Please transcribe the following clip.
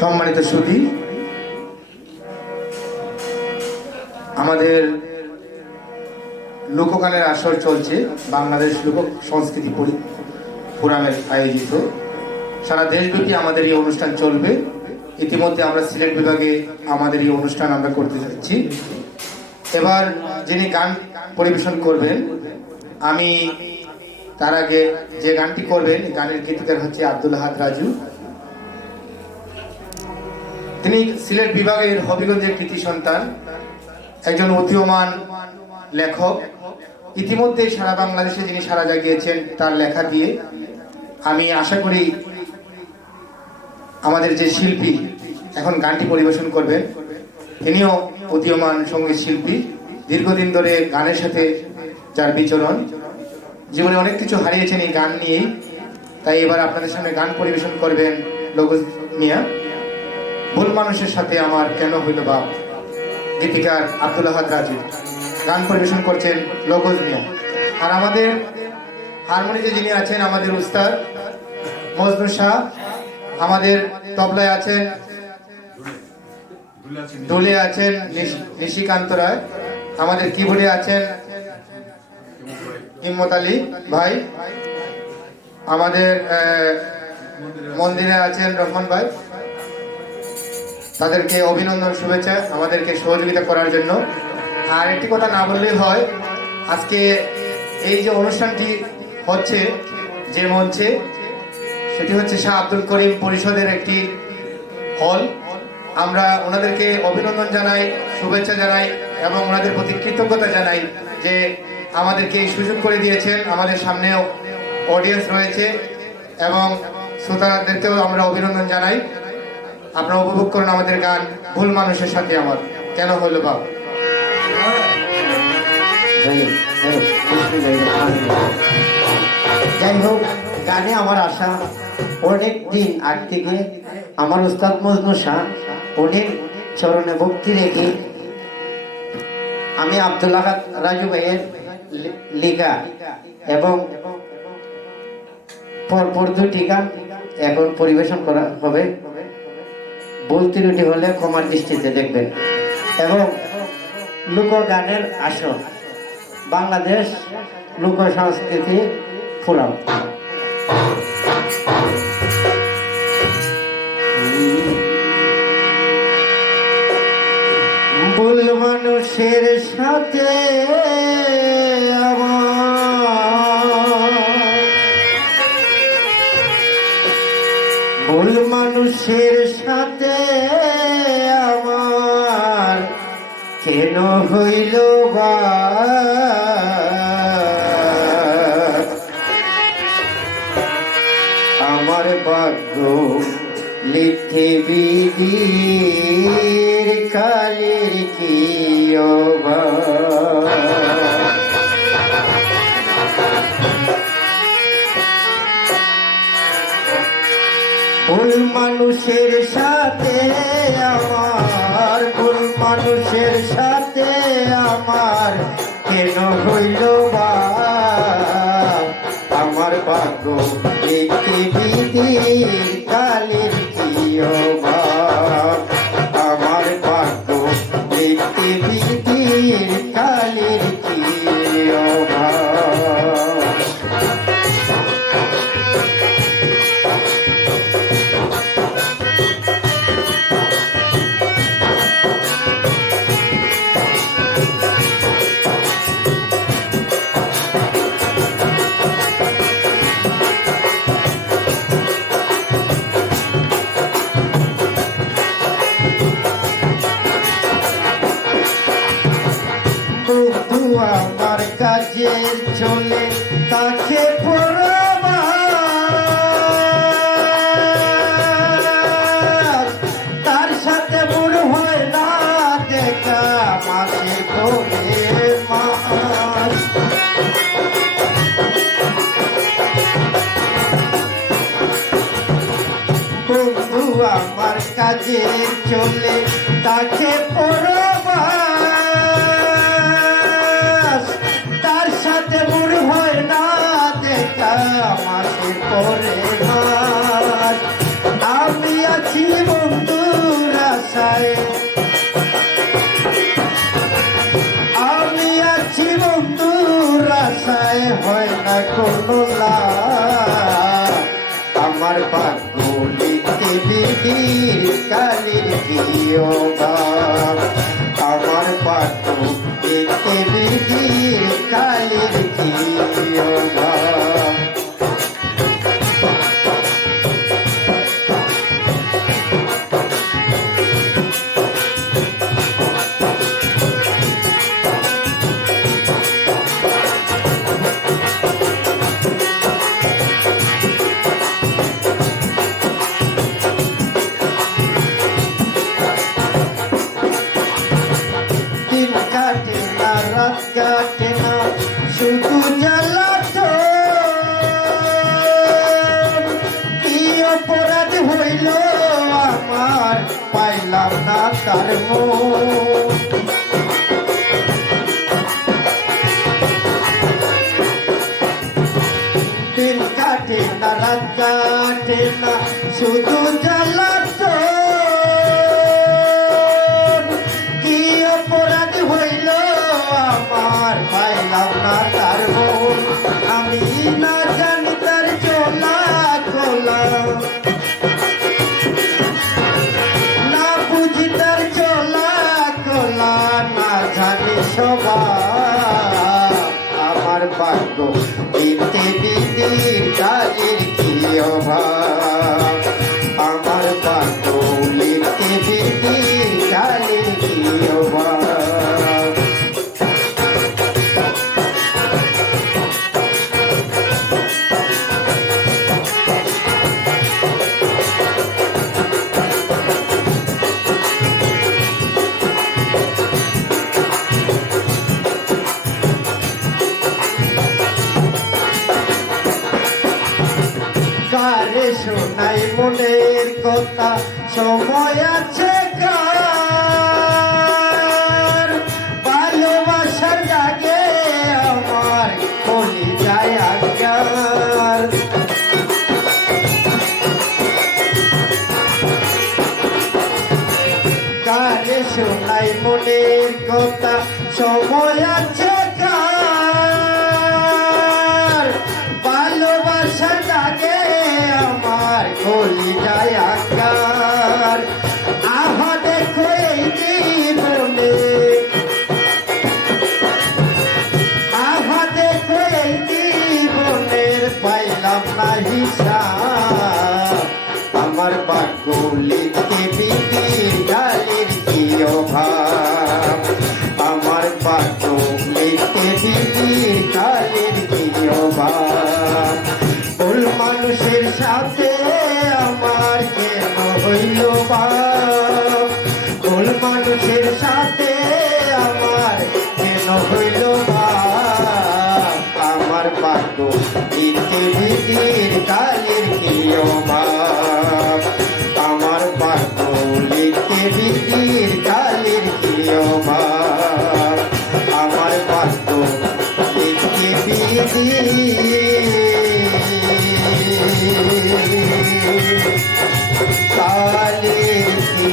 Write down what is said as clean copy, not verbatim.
সম্মানিত সুধী, আমাদের লোকগানের আসর চলছে বাংলাদেশ লোক সংস্কৃতি ফোরামের আয়োজিত। সারা দেশব্যাপী আমাদের এই অনুষ্ঠান চলবে। ইতিমধ্যে আমরা সিলেট বিভাগে আমাদের এই অনুষ্ঠান আমরা করতে যাচ্ছি। এবার যিনি গান পরিবেশন করবেন, আমি তার আগে যে গানটি করবেন, গানের গীতিকার হচ্ছে আব্দুল আহাদ রাজু। তিনি সিলেট বিভাগের হবিগঞ্জের কৃতি সন্তান, একজন উদীয়মান লেখক। ইতিমধ্যে সারা বাংলাদেশে যিনি সাড়া জাগিয়েছেন তার লেখা দিয়ে। আমি আশা করি আমাদের যে শিল্পী এখন গানটি পরিবেশন করবেন, তিনিও উদীয়মান সঙ্গীত শিল্পী, দীর্ঘদিন ধরে গানের সাথে যার বিচরণ, জীবনে অনেক কিছু হারিয়েছেন এই গান নিয়েই। তাই এবার আপনাদের সামনে গান পরিবেশন করবেন লোগোজ মিয়া। ভুল মানুষের সাথে আমার কেন হইল বাপ, গীতিকার আব্দুল আহাদ রাজু। গান পরিবেশন করছেন লোগোজ মিয়া। আর আমাদের হারমোনিতে যিনি আছেন আমাদের উস্তাদ মজনু শাহ, আমাদের তবলায় আছেন, ঢোলে আছেন নিশিকান্ত রায়, আমাদের কিবোর্ডে আছেন হিম্মত আলী ভাই, আমাদের মন্দিরে আছেন রহমান ভাই। তাদেরকে অভিনন্দন, শুভেচ্ছা আমাদেরকে সহযোগিতা করার জন্য। আর একটি কথা না বললেই হয়, আজকে এই যে অনুষ্ঠানটি হচ্ছে যে মঞ্চে, সেটি হচ্ছে শাহ আব্দুল করিম পরিষদের একটি হল। আমরা ওনাদেরকে অভিনন্দন জানাই, শুভেচ্ছা জানাই এবং ওনাদের প্রতি কৃতজ্ঞতা জানাই যে আমাদেরকে এই সুযোগ করে দিয়েছেন। আমাদের সামনেও অডিয়েন্স রয়েছে এবং শ্রোতাদেরকেও আমরা অভিনন্দন জানাই। আপনারা উপভোগ করুন আমাদের গান ভুল মানুষের সাথে আমার কেন হলো বাপ। যাই হোক, গানে আমার আশা অনেক দিন আগ থেকে। আমার উস্তাদ মজনু শাহ অনেক চরণে ভক্তি রেখে আমি আব্দুল আহাদ রাজু ভাইয়ের লেখা এবং পরপর দুটি গান এখন পরিবেশন করা হবে। ভুল ত্রুটি হলে ক্ষমার দৃষ্টিতে দেখবেন। এবং লোকগানের আসর বাংলাদেশ লোক সংস্কৃতি ফোরাম। ভুল মানুষের সাথে ভুল মানুষের সাথে আমার কেন হইল বা, আমার ভাগ্য লিখে বিধির কালের কি অভাব। ভুল মানুষের সাথে আমার, ভুল মানুষের সাথে আমার কেন হইল বা, আমার ভাগ্য লিখে বিধির কালের কি অভাব। আমার ভাগ্য লিখে বিধির কালের কি অভাব। আমার কাজে চলে তাকে তার সাথে মনে হয় না দেখা মাসে পরে মাস। বন্ধু আমার কাজে চলে তাকে তার সাথে মনে হয় না দেখা মাসের পরে মাস। আমি আছি বন্ধু বিধির কালের কি অভাব আমার পাত্র লিখতে বিধির কালের কি অভাব দিন কাটে না রাত কাটে না শুধু জ্বালাতন কি অপরাধ হইল আমার পাইলাম না তার মন দিন কাটে না রাত কাটে না শুধু জ্বালাতন কি অপরাধ হইল আমার পাইলাম না তার মন আমি না জানি তার চলা খোলা না বুঝি তার চলা খোলা না জানি সবাই আমার ভাগ্য দিতে বিধির কালের কি অভাব আমার ভাগ্য লিখতে বিধির কালের কি অভাব কারে শোনাই মনের কথা সময় আছে কার ভালোবাসার জাগে আমার বলি যায় আজ্ঞার কারে শোনাই মনের কথা সময় আছে কার ভালোবাসার জাগে আমার গলি যায় আকার আহা দেখো এই জীবনে আহা দেখো এই জীবনের পাইলাম না হিসাব আমার ভাগ্য লিখতে বিধির কালের কি অভাব আমার ভাগ্য লিখতে বিধির কালের কি অভাব ভুল মানুষের সাথে আমার কেন হইল বাপ ভুল মানুষের সাথে আমার কেন হইল বাপ আমার ভাগ্য লিখতে বিধির কালের কি অভাব আমার ভাগ্য লিখতে বিধির কালের কি অভাব আমার ভাগ্য লিখতে বিধির কালের কি